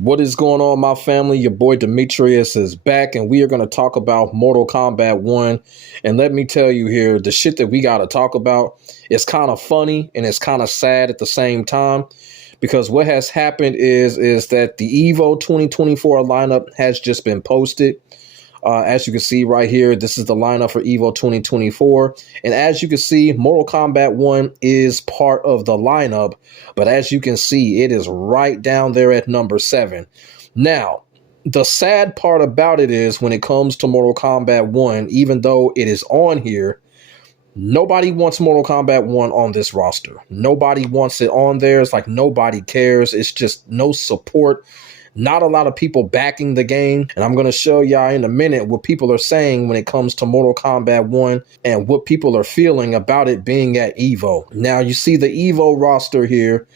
What is going on, my family? Your boy Demetrius is back, and we are going to talk about Mortal Kombat 1. And let me tell you here, the shit that we got to talk about is kind of funny and it's kind of sad at the same time. Because what has happened is that the EVO 2024 lineup has just been posted. As you can see right here, this is the lineup for EVO 2024. And as you can see, Mortal Kombat 1 is part of the lineup. But as you can see, it is right down there at number 7. Now, the sad part about it is when it comes to Mortal Kombat 1, even though it is on here, nobody wants Mortal Kombat 1 on this roster. Nobody wants it on there. It's like nobody cares. It's just no support. Not a lot of people backing the game. And I'm going to show y'all in a minute what people are saying when it comes to Mortal Kombat 1 and what people are feeling about it being at EVO. Now, you see the EVO roster here.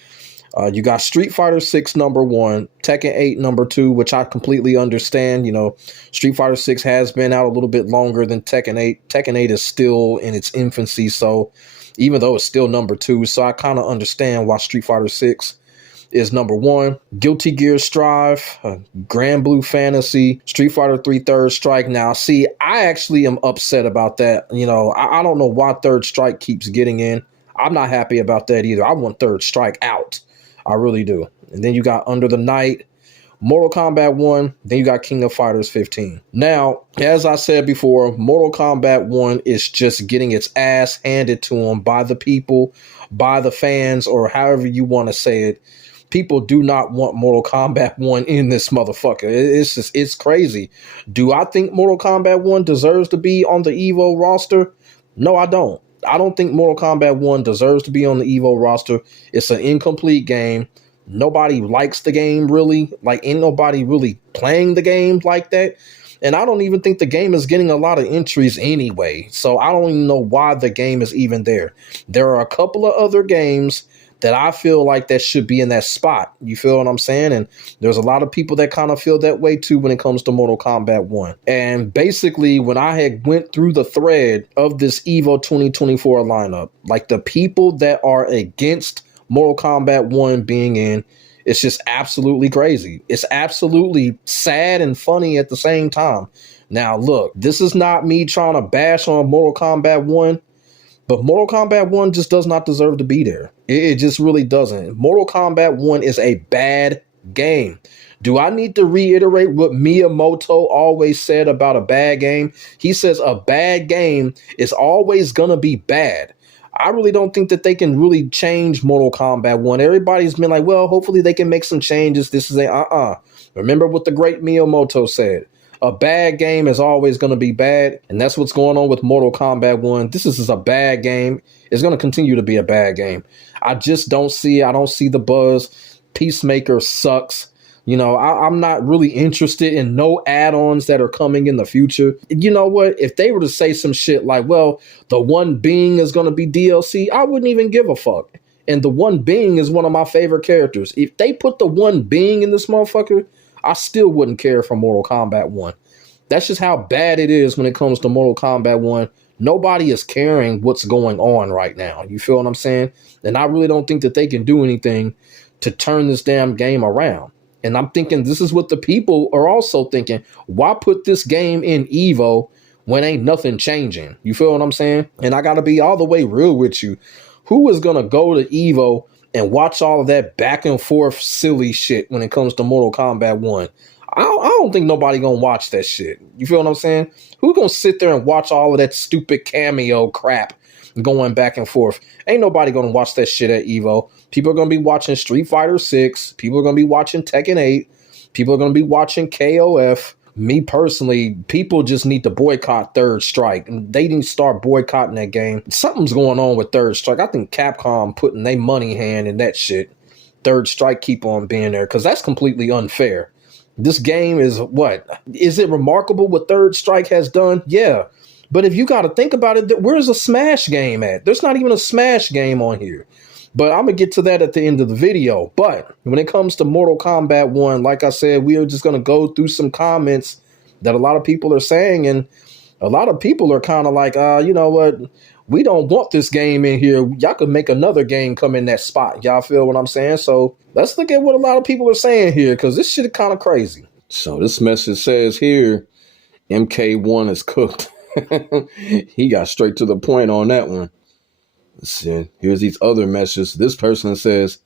You got Street Fighter 6 number 1, Tekken 8 number 2, which I completely understand. You know, Street Fighter 6 has been out a little bit longer than Tekken 8. Tekken 8 is still in its infancy, so even though it's still number 2, so I kind of understand why Street Fighter 6 is number 1. Guilty Gear Strive, Grand Blue Fantasy, Street Fighter 3 Third Strike. Now, see, I actually am upset about that. You know, I don't know why Third Strike keeps getting in. I'm not happy about that either. I want Third Strike out. I really do. And then you got Under the Night, Mortal Kombat 1, then you got King of Fighters 15. Now, as I said before, Mortal Kombat 1 is just getting its ass handed to them by the people, by the fans, or however you want to say it. People do not want Mortal Kombat 1 in this motherfucker. It's crazy. Do I think Mortal Kombat 1 deserves to be on the EVO roster? No, I don't. I don't think Mortal Kombat 1 deserves to be on the EVO roster. It's an incomplete game. Nobody likes the game, really. Like, ain't nobody really playing the game like that. And I don't even think the game is getting a lot of entries anyway. So I don't even know why the game is even there. There are a couple of other games that I feel like that should be in that spot. You feel what I'm saying? And there's a lot of people that kind of feel that way too when it comes to Mortal Kombat 1. And basically, when I had went through the thread of this EVO 2024 lineup, like the people that are against Mortal Kombat 1 being in, it's just absolutely crazy. It's absolutely sad and funny at the same time. Now, look, this is not me trying to bash on Mortal Kombat 1. But Mortal Kombat 1 just does not deserve to be there. It just really doesn't. Mortal Kombat 1 is a bad game. Do I need to reiterate what Miyamoto always said about a bad game? He says a bad game is always going to be bad. I really don't think that they can really change Mortal Kombat 1. Everybody's been like, well, hopefully they can make some changes. This is Remember what the great Miyamoto said. A bad game is always going to be bad, and that's what's going on with Mortal Kombat 1. This is a bad game. It's going to continue to be a bad game. I just don't see it. I don't see the buzz. Peacemaker sucks. You know, I'm not really interested in no add-ons that are coming in the future. You know what? If they were to say some shit like, well, the One Being is going to be DLC, I wouldn't even give a fuck. And the One Being is one of my favorite characters. If they put the One Being in this motherfucker, I still wouldn't care for Mortal Kombat 1. That's just how bad it is when it comes to Mortal Kombat 1. Nobody is caring what's going on right now. You feel what I'm saying? And I really don't think that they can do anything to turn this damn game around. And I'm thinking this is what the people are also thinking. Why put this game in EVO when ain't nothing changing? You feel what I'm saying? And I got to be all the way real with you. Who is going to go to EVO and watch all of that back and forth silly shit when it comes to Mortal Kombat 1? I don't think nobody gonna watch that shit. You feel what I'm saying? Who's gonna sit there and watch all of that stupid cameo crap going back and forth? Ain't nobody gonna watch that shit at EVO. People are gonna be watching Street Fighter 6. People are gonna be watching Tekken 8. People are gonna be watching KOF. Me personally, people just need to boycott Third Strike. They need to start boycotting that game. Something's going on with Third Strike. I think Capcom putting their money hand in that shit. Third Strike keep on being there because that's completely unfair. This game is what? Is it remarkable what Third Strike has done? Yeah. But if you got to think about it, where's a Smash game at? There's not even a Smash game on here. But I'm going to get to that at the end of the video. But when it comes to Mortal Kombat 1, like I said, we are just going to go through some comments that a lot of people are saying. And a lot of people are kind of like, you know what? we don't want this game in here. Y'all could make another game come in that spot. Y'all feel what I'm saying? So let's look at what a lot of people are saying here, because this shit is kind of crazy. So this message says here, MK1 is cooked. He got straight to the point on that one. Let's see. Here's these other messages. This person says,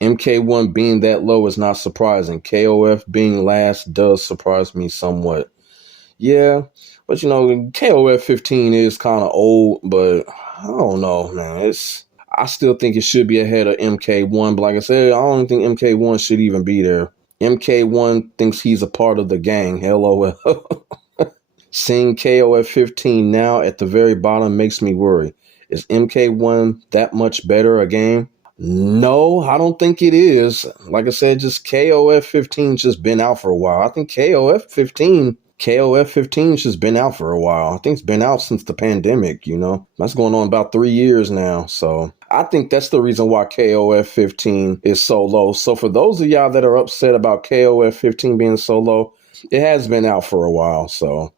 MK1 being that low is not surprising. KOF being last does surprise me somewhat. Yeah, but you know, KOF 15 is kind of old, but I don't know, man. I still think it should be ahead of MK1, but like I said, I don't think MK1 should even be there. MK1 thinks he's a part of the gang. LOL. Seeing KOF 15 now at the very bottom makes me worry. Is MK1 that much better a game? No, I don't think it is. Like I said, just KOF 15 just been out for a while. I think KOF 15 just been out for a while. I think it's been out since the pandemic, you know. That's going on about 3 years now. So I think that's the reason why KOF 15 is so low. So for those of y'all that are upset about KOF 15 being so low, it has been out for a while. So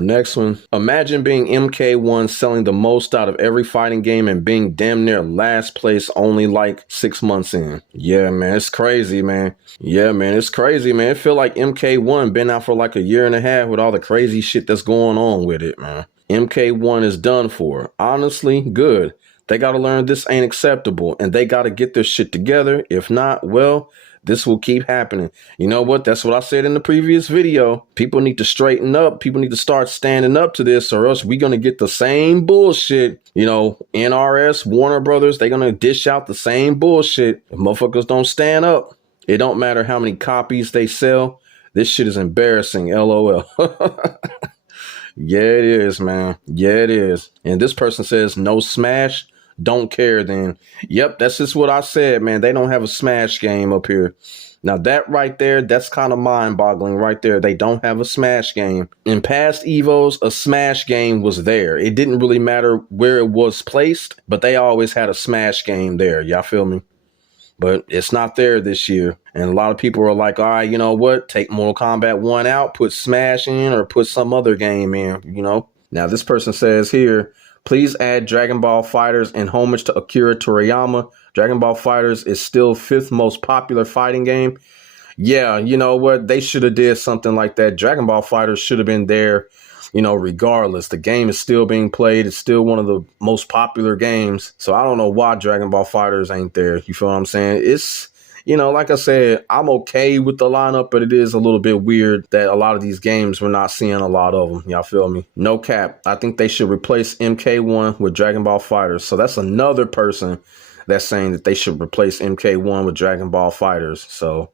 next one, imagine being MK1 selling the most out of every fighting game and being damn near last place only like 6 months in. Yeah, man, it's crazy, man. Yeah, man, it's crazy, man. It feel like MK1 been out for like a year and a half with all the crazy shit that's going on with it, man. MK1 is done for. Honestly, good. They got to learn this ain't acceptable and they got to get their shit together. If not, well, this will keep happening. You know what? That's what I said in the previous video. People need to straighten up. People need to start standing up to this, or else we're going to get the same bullshit. You know, NRS, Warner Brothers, they're going to dish out the same bullshit. If motherfuckers don't stand up, it don't matter how many copies they sell. This shit is embarrassing. LOL. Yeah, it is, man. Yeah, it is. And this person says no Smash. Don't care then. Yep, that's just what I said, man. They don't have a Smash game up here. Now that right there, that's kind of mind-boggling right there. They don't have a Smash game. In past EVOs, a Smash game was there. It didn't really matter where it was placed, but they always had a Smash game there. Y'all feel me? But it's not there this year. And a lot of people are like, all right, you know what? Take Mortal Kombat 1 out, put Smash in, or put some other game in, you know? Now this person says here, please add Dragon Ball FighterZ in homage to Akira Toriyama. Dragon Ball FighterZ is still 5th most popular fighting game. Yeah, you know what? They should have did something like that. Dragon Ball FighterZ should have been there, you know, regardless. The game is still being played. It's still one of the most popular games. So I don't know why Dragon Ball FighterZ ain't there. You feel what I'm saying? It's, you know, like I said, I'm okay with the lineup, but it is a little bit weird that a lot of these games we're not seeing a lot of them. Y'all feel me? No cap. I think they should replace MK1 with Dragon Ball FighterZ. So that's another person that's saying that they should replace MK1 with Dragon Ball FighterZ. So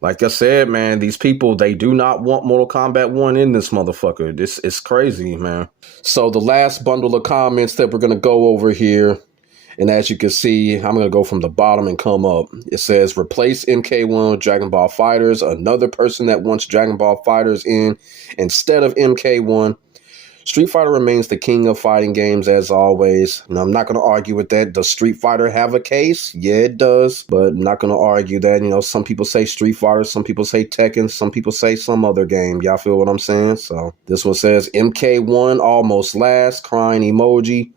like I said, man, these people, they do not want Mortal Kombat 1 in this motherfucker. This is crazy, man. So the last bundle of comments that we're going to go over here, and as you can see, I'm going to go from the bottom and come up. It says, replace MK1 with Dragon Ball FighterZ. Another person that wants Dragon Ball FighterZ in instead of MK1. Street Fighter remains the king of fighting games as always. Now, I'm not going to argue with that. Does Street Fighter have a case? Yeah, it does. But I'm not going to argue that. You know, some people say Street Fighter, some people say Tekken, some people say some other game. Y'all feel what I'm saying? So this one says MK1 almost last, crying emoji.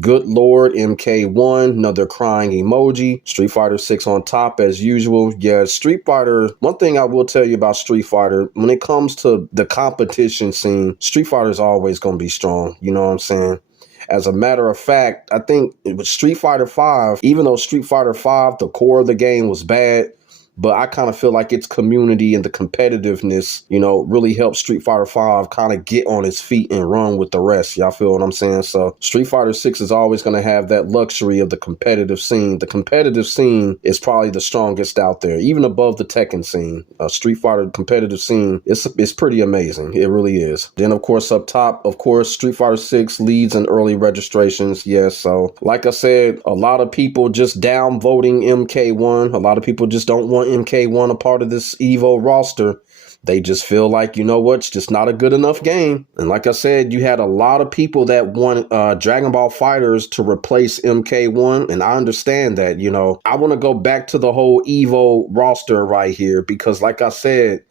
Good Lord, MK1, another crying emoji. Street Fighter 6 on top as usual. Yeah, Street Fighter, one thing I will tell you about Street Fighter, when it comes to the competition scene, Street Fighter is always going to be strong. You know what I'm saying? As a matter of fact, I think with Street Fighter 5, even though Street Fighter 5, the core of the game was bad, but I kind of feel like its community and the competitiveness, you know, really helped Street Fighter 5 kind of get on its feet and run with the rest. Y'all feel what I'm saying? So Street Fighter 6 is always going to have that luxury of the competitive scene. The competitive scene is probably the strongest out there, even above the Tekken scene. Street Fighter competitive scene, it's pretty amazing. It really is. Then, of course, up top, of course, Street Fighter 6 leads in early registrations. Yes, so like I said, a lot of people just downvoting MK1. A lot of people just don't want MK1 a part of this EVO roster. They just feel like, you know what, it's just not a good enough game. And like I said, you had a lot of people that want Dragon Ball FighterZ to replace MK1. And I understand that, you know, I want to go back to the whole EVO roster right here, because like I said,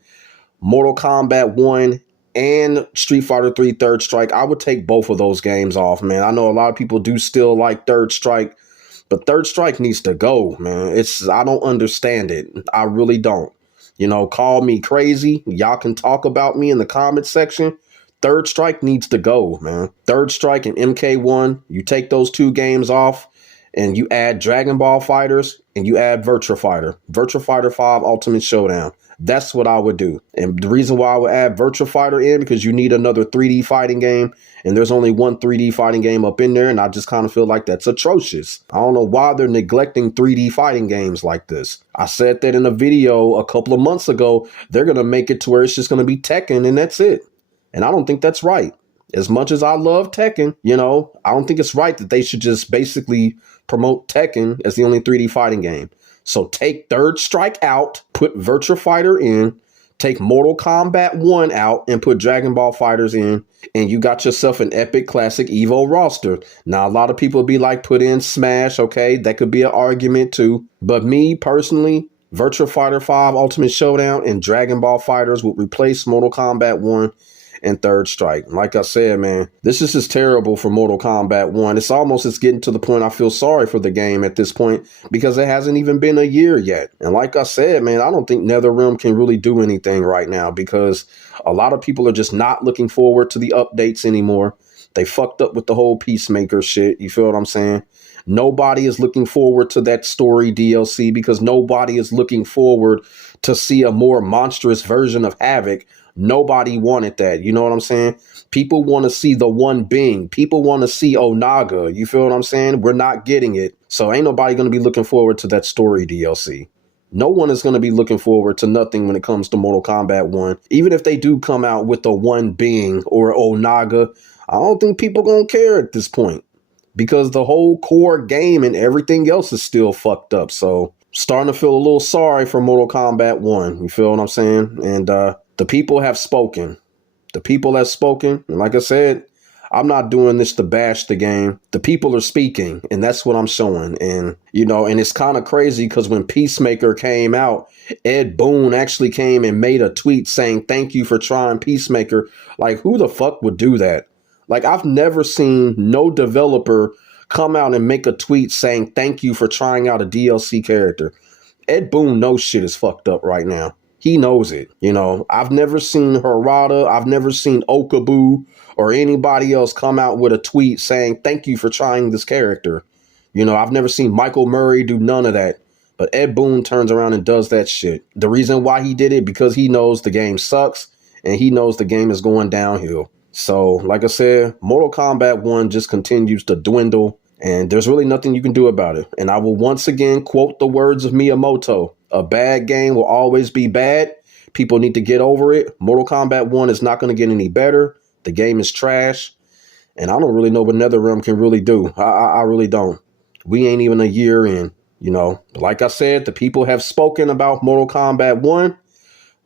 Mortal Kombat 1 and Street Fighter 3 Third Strike, I would take both of those games off, man. I know a lot of people do still like Third Strike, but Third Strike needs to go, man. I don't understand it. I really don't. You know, call me crazy. Y'all can talk about me in the comment section. Third Strike needs to go, man. Third Strike and MK1, you take those two games off and you add Dragon Ball FighterZ and you add Virtua Fighter. Virtua Fighter 5 Ultimate Showdown. That's what I would do. And the reason why I would add Virtua Fighter in, because you need another 3D fighting game. And there's only one 3D fighting game up in there. And I just kind of feel like that's atrocious. I don't know why they're neglecting 3D fighting games like this. I said that in a video a couple of months ago. They're going to make it to where it's just going to be Tekken and that's it. And I don't think that's right. As much as I love Tekken, you know, I don't think it's right that they should just basically promote Tekken as the only 3D fighting game. So take Third Strike out, put Virtua Fighter in, take Mortal Kombat 1 out and put Dragon Ball FighterZ in, and you got yourself an epic classic EVO roster. Now, a lot of people be like, put in Smash, okay? That could be an argument too. But me personally, Virtua Fighter 5 Ultimate Showdown and Dragon Ball FighterZ would replace Mortal Kombat 1 and Third Strike. Like I said, man, this is just terrible for Mortal Kombat 1. It's getting to the point I feel sorry for the game at this point because it hasn't even been a year yet. And like I said, man, I don't think NetherRealm can really do anything right now because a lot of people are just not looking forward to the updates anymore. They fucked up with the whole Peacemaker shit. You feel what I'm saying? Nobody is looking forward to that story DLC because nobody is looking forward to see a more monstrous version of Havoc. Nobody wanted that. You know what I'm saying? People want to see the one being. People want to see Onaga. You feel what I'm saying? We're not getting it. So ain't nobody going to be looking forward to that story DLC. No one is going to be looking forward to nothing when it comes to Mortal Kombat 1. Even if they do come out with the one being or Onaga, I don't think people going to care at this point because the whole core game and everything else is still fucked up. So starting to feel a little sorry for Mortal Kombat 1. You feel what I'm saying? And, the people have spoken. The people have spoken. And like I said, I'm not doing this to bash the game. The people are speaking, and that's what I'm showing. And, you know, and it's kind of crazy because when Peacemaker came out, Ed Boon actually came and made a tweet saying, thank you for trying Peacemaker. Like, who the fuck would do that? Like, I've never seen no developer come out and make a tweet saying, thank you for trying out a DLC character. Ed Boon knows shit is fucked up right now. He knows it. You know, I've never seen Harada. I've never seen Okabu or anybody else come out with a tweet saying, thank you for trying this character. You know, I've never seen Michael Murray do none of that. But Ed Boon turns around and does that shit. The reason why he did it, because he knows the game sucks and he knows the game is going downhill. So, like I said, Mortal Kombat 1 just continues to dwindle and there's really nothing you can do about it. And I will once again quote the words of Miyamoto. A bad game will always be bad. People need to get over it. Mortal Kombat 1 is not going to get any better. The game is trash. And I don't really know what NetherRealm can really do. I really don't. We ain't even a year in, you know. Like I said, the people have spoken about Mortal Kombat 1.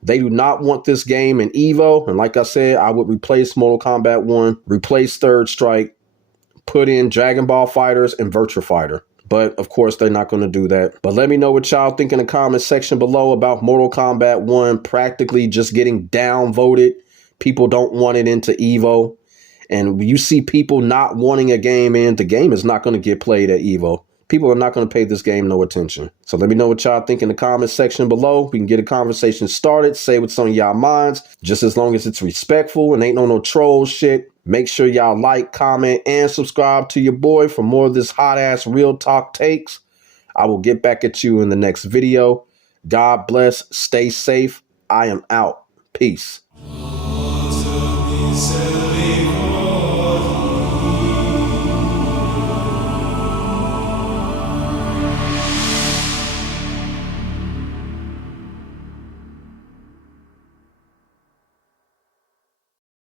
They do not want this game in EVO. And like I said, I would replace Mortal Kombat 1, replace Third Strike, put in Dragon Ball FighterZ and Virtua Fighter. But, of course, they're not going to do that. But let me know what y'all think in the comment section below about Mortal Kombat 1 practically just getting downvoted. People don't want it into EVO. And you see people not wanting a game in, the game is not going to get played at EVO. People are not going to pay this game no attention. So let me know what y'all think in the comment section below. We can get a conversation started. Say what's on y'all minds. Just as long as it's respectful and ain't no troll shit. Make sure y'all like, comment, and subscribe to your boy for more of this hot-ass real talk takes. I will get back at you in the next video. God bless. Stay safe. I am out. Peace.